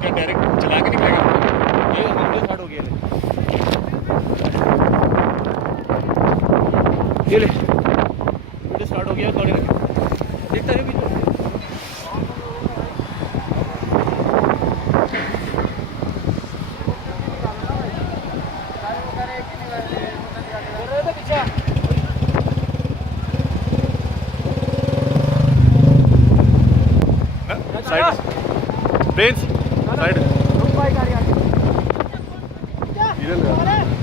क्या डायरेक्ट चला के निकलेगा? ये हमसे स्टार्ट हो गया ये ले वीडियो स्टार्ट हो गया थोड़े देखता है भी साइड प्लेन्स साइड रुक भाई गाड़ी आगे इधर